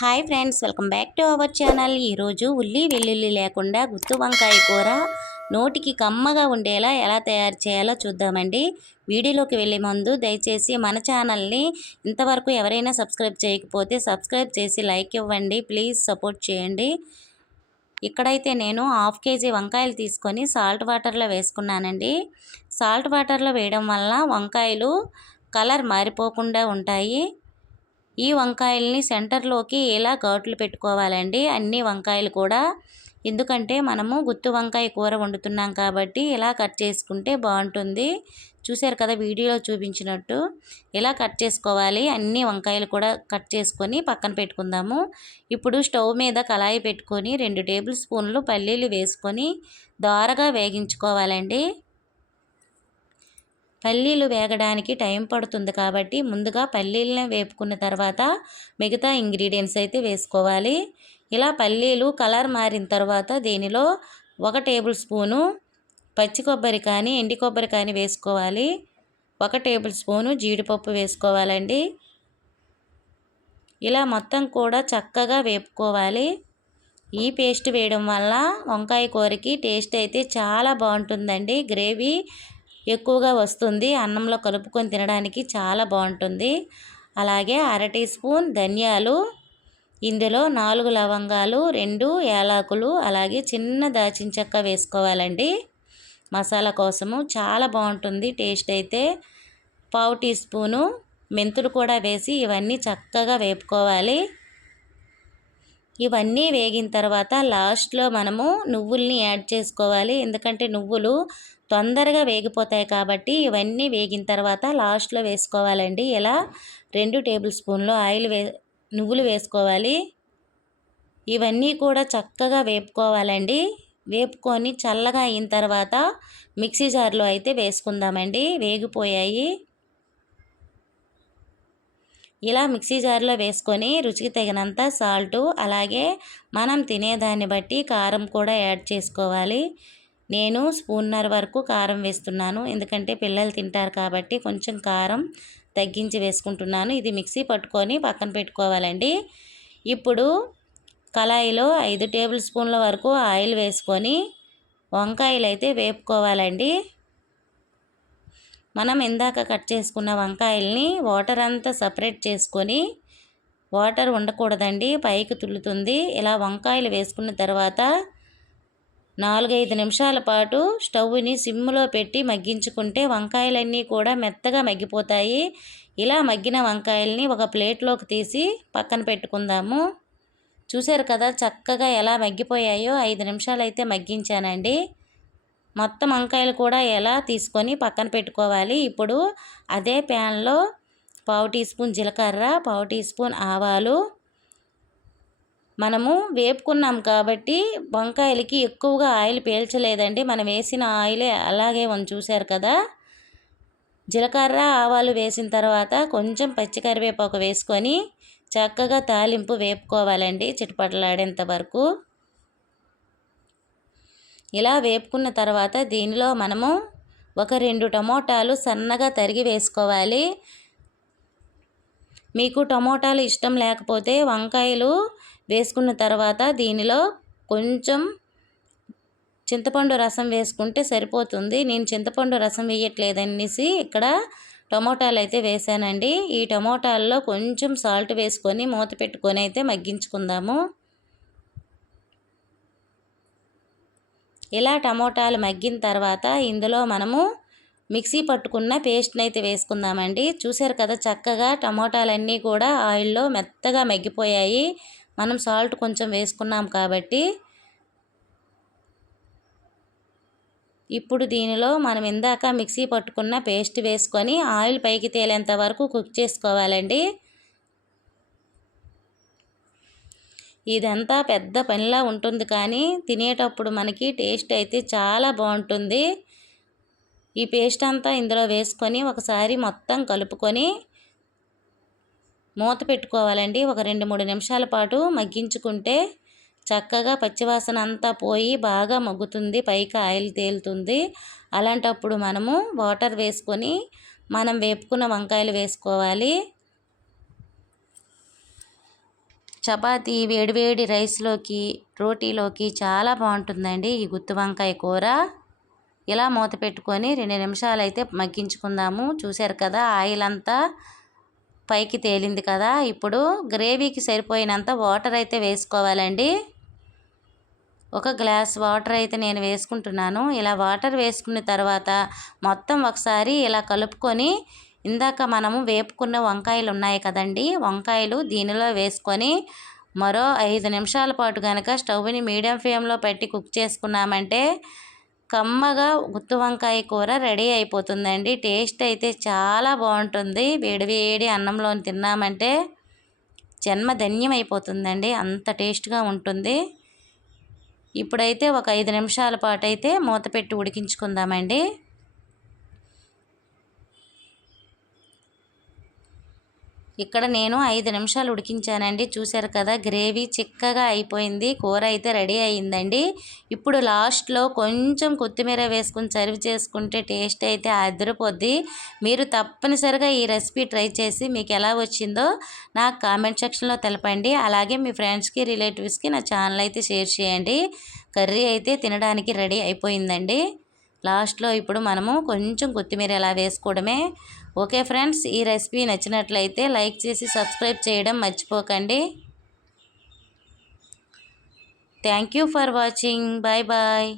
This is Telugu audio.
Hi friends welcome back to our channel. ఈరోజు ఉల్లి వెల్లుల్లి లేకుండా గుత్తు వంకాయ కూర నోటికి కమ్మగా ఉండేలా ఎలా తయారు చేయాలో చూద్దామండి. వీడియోలోకి వెళ్ళే ముందు దయచేసి మన ఛానల్ని ఇంతవరకు ఎవరైనా సబ్స్క్రైబ్ చేయకపోతే సబ్స్క్రైబ్ చేసి లైక్ ఇవ్వండి ప్లీజ్ సపోర్ట్ చేయండి. ఇక్కడైతే నేను హాఫ్ కేజీ వంకాయలు తీసుకొని సాల్ట్ వాటర్లో వేసుకున్నానండి. సాల్ట్ వాటర్లో వేయడం వల్ల వంకాయలు కలర్ మారిపోకుండా ఉంటాయి. ఈ వంకాయల్ని సెంటర్లోకి ఇలా ఘాట్లు పెట్టుకోవాలండి? అన్ని వంకాయలు కూడా ఎందుకంటే మనము గుత్తు వంకాయ కూర వండుతున్నాం కాబట్టి ఇలా కట్ చేసుకుంటే బాగుంటుంది? చూశారు కదా వీడియోలో చూపించినట్టు. ఇలా కట్ చేసుకోవాలి? అన్ని వంకాయలు కూడా కట్ చేసుకొని పక్కన పెట్టుకుందాము. ఇప్పుడు స్టవ్ మీద కళాయి పెట్టుకొని రెండు టేబుల్ స్పూన్లు పల్లీలు వేసుకొని దోరగా వేగించుకోవాలండి. పల్లీలు వేగడానికి టైం పడుతుంది కాబట్టి ముందుగా పల్లీలను వేపుకున్న తర్వాత మిగతా ఇంగ్రీడియంట్స్ అయితే వేసుకోవాలి. ఇలా పల్లీలు కలర్ మారిన తర్వాత దీనిలో ఒక టేబుల్ స్పూను పచ్చి కొబ్బరి కానీ ఎండి కొబ్బరి కానీ వేసుకోవాలి. ఒక టేబుల్ స్పూను జీడిపప్పు వేసుకోవాలండి. ఇలా మొత్తం కూడా చక్కగా వేపుకోవాలి. ఈ పేస్ట్ వేయడం వల్ల వంకాయ కూరకి టేస్ట్ అయితే చాలా బాగుంటుందండి. గ్రేవీ ఎక్కువగా వస్తుంది. అన్నంలో కలుపుకొని తినడానికి చాలా బాగుంటుంది. అలాగే అర టీ స్పూన్ ధనియాలు ఇందులో నాలుగు లవంగాలు రెండు యాలకులు అలాగే చిన్న దాచిన చెక్క వేసుకోవాలండి. మసాలా కోసము చాలా బాగుంటుంది. టేస్ట్ అయితే పావు టీ స్పూను మెంతులు కూడా వేసి ఇవన్నీ చక్కగా వేపుకోవాలి. ఇవన్నీ వేగిన తర్వాత లాస్ట్లో మనము నువ్వుల్ని యాడ్ చేసుకోవాలి. ఎందుకంటే నువ్వులు తొందరగా వేగిపోతాయి కాబట్టి ఇవన్నీ వేగిన తర్వాత లాస్ట్లో వేసుకోవాలండి. ఇలా రెండు టేబుల్ స్పూన్లు ఆయిల్ వే నువ్వులు వేసుకోవాలి. ఇవన్నీ కూడా చక్కగా వేపుకోవాలండి. వేపుకొని చల్లగా అయిన తర్వాత మిక్సీ జార్లో అయితే వేసుకుందామండి. వేగిపోయాయి. ఇలా మిక్సీ జార్లో వేసుకొని రుచికి తగినంత సాల్టు అలాగే మనం తినేదాన్ని బట్టి కారం కూడా యాడ్ చేసుకోవాలి. నేను స్పూన్నర వరకు కారం వేస్తున్నాను. ఎందుకంటే పిల్లలు తింటారు కాబట్టి కొంచెం కారం తగ్గించి వేసుకుంటున్నాను. ఇది మిక్సీ పట్టుకొని పక్కన పెట్టుకోవాలండి. ఇప్పుడు కళాయిలో ఐదు టేబుల్ స్పూన్ల వరకు ఆయిల్ వేసుకొని వంకాయలు అయితే వేపుకోవాలండి. మనం ఇందాక కట్ చేసుకున్న వంకాయల్ని వాటర్ అంతా సపరేట్ చేసుకొని వాటర్ ఉండకూడదండి. పైకి తుల్లుతుంది. ఇలా వంకాయలు వేసుకున్న తర్వాత నాలుగైదు నిమిషాల పాటు స్టవ్ని సిమ్లో పెట్టి మగ్గించుకుంటే వంకాయలన్నీ కూడా మెత్తగా మగ్గిపోతాయి. ఇలా మగ్గిన వంకాయల్ని ఒక ప్లేట్లోకి తీసి పక్కన పెట్టుకుందాము. చూశారు కదా చక్కగా ఎలా మగ్గిపోయాయో? ఐదు నిమిషాలు అయితే మగ్గించానండి. మొత్తం వంకాయలు కూడా ఎలా తీసుకొని పక్కన పెట్టుకోవాలి? ఇప్పుడు అదే ప్యాన్లో పావు టీ స్పూన్ జీలకర్ర పావు టీ స్పూన్ ఆవాలు మనము వేపుకున్నాం కాబట్టి వంకాయలకి ఎక్కువగా ఆయిల్ పీల్చలేదండి. మనం వేసిన ఆయిలే అలాగే మనం చూశారు కదా? జీలకర్ర ఆవాలు వేసిన తర్వాత కొంచెం పచ్చికరివేపాకు వేసుకొని చక్కగా తాలింపు వేపుకోవాలండి చిటపటలాడేంత వరకు. ఇలా వేపుకున్న తర్వాత దీనిలో మనము ఒక రెండు టమోటాలు సన్నగా తరిగి వేసుకోవాలి. మీకు టమోటాలు ఇష్టం లేకపోతే వంకాయలు వేసుకున్న తర్వాత దీనిలో కొంచెం చింతపండు రసం వేసుకుంటే సరిపోతుంది. నేను చింతపండు రసం వేయట్లేదనేసి ఇక్కడ టమోటాలు అయితే వేసానండి. ఈ టమోటాల్లో కొంచెం సాల్ట్ వేసుకొని మూత పెట్టుకొని అయితే మగ్గించుకుందాము. ఇలా టమోటాలు మగ్గిన తర్వాత ఇందులో మనము మిక్సీ పట్టుకున్న పేస్ట్ని అయితే వేసుకుందామండి. చూశారు కదా చక్కగా టమోటాలన్నీ కూడా ఆయిల్లో మెత్తగా మగ్గిపోయాయి. మనం సాల్ట్ కొంచెం వేసుకున్నాం కాబట్టి ఇప్పుడు దీనిలో మనం ఇందాక మిక్సీ పట్టుకున్న పేస్ట్ వేసుకొని ఆయిల్ పైకి తేలేంత వరకు కుక్ చేసుకోవాలండి. ఇదంతా పెద్ద పనిలా ఉంటుంది కానీ తినేటప్పుడు మనకి టేస్ట్ అయితే చాలా బాగుంటుంది. ఈ పేస్ట్ అంతా ఇందులో వేసుకొని ఒకసారి మొత్తం కలుపుకొని మూత పెట్టుకోవాలండి. ఒక రెండు మూడు నిమిషాల పాటు మగ్గించుకుంటే చక్కగా పచ్చివాసన అంతా పోయి బాగా మగ్గుతుంది పైకి ఆయిల్ తేలుతుంది. అలాంటప్పుడు మనము వాటర్ వేసుకొని మనం వేపుకున్న వంకాయలు వేసుకోవాలి. చపాతీ వేడివేడి రైస్లోకి రోటీలోకి చాలా బాగుంటుందండి ఈ గుత్తి వంకాయ కూర. ఇలా మూత పెట్టుకొని రెండు నిమిషాలు అయితే మగ్గించుకుందాము. చూశారు కదా ఆయిల్ అంతా పైకి తేలింది కదా ఇప్పుడు గ్రేవీకి సరిపోయినంత వాటర్ అయితే వేసుకోవాలండి. ఒక గ్లాస్ వాటర్ అయితే నేను వేసుకుంటున్నాను. ఇలా వాటర్ వేసుకున్న తర్వాత మొత్తం ఒకసారి ఇలా కలుపుకొని ఇందాక మనము వేపుకున్న వంకాయలు ఉన్నాయి కదండి వంకాయలు దీనిలో వేసుకొని మరో ఐదు నిమిషాల పాటు కనుక స్టవ్ని మీడియం ఫ్లేమ్లో పెట్టి కుక్ చేసుకున్నామంటే కమ్మగా గుత్తి వంకాయ కూర రెడీ అయిపోతుందండి. టేస్ట్ అయితే చాలా బాగుంటుంది. వేడివేడి అన్నంలో తిన్నామంటే జన్మ ధన్యం అయిపోతుందండి అంత టేస్ట్గా ఉంటుంది. ఇప్పుడైతే ఒక ఐదు నిమిషాల పాటు అయితే మూత పెట్టి ఉడికించుకుందామండి. ఇక్కడ నేను ఐదు నిమిషాలు ఉడికించానండి. చూశారు కదా గ్రేవీ చిక్కగా అయిపోయింది. కూర అయితే రెడీ అయ్యిందండి. ఇప్పుడు లాస్ట్లో కొంచెం కొత్తిమీర వేసుకుని సర్వ్ చేసుకుంటే టేస్ట్ అయితే అదిరిపోద్ది. మీరు తప్పనిసరిగా ఈ రెసిపీ ట్రై చేసి మీకు ఎలా వచ్చిందో నాకు కామెంట్ సెక్షన్లో తెలపండి. అలాగే మీ ఫ్రెండ్స్కి రిలేటివ్స్కి నా ఛానల్ అయితే షేర్ చేయండి. కర్రీ అయితే తినడానికి రెడీ అయిపోయిందండి. లాస్ట్లో ఇప్పుడు మనము కొంచెం కొత్తిమీర ఎలా వేసుకోవడమే ఓకే ఫ్రెండ్స్ ఈ రెసిపీ నచ్చినట్లయితే లైక్ చేసి సబ్స్క్రైబ్ చేయడం మర్చిపోకండి. Thank you for watching. Bye bye.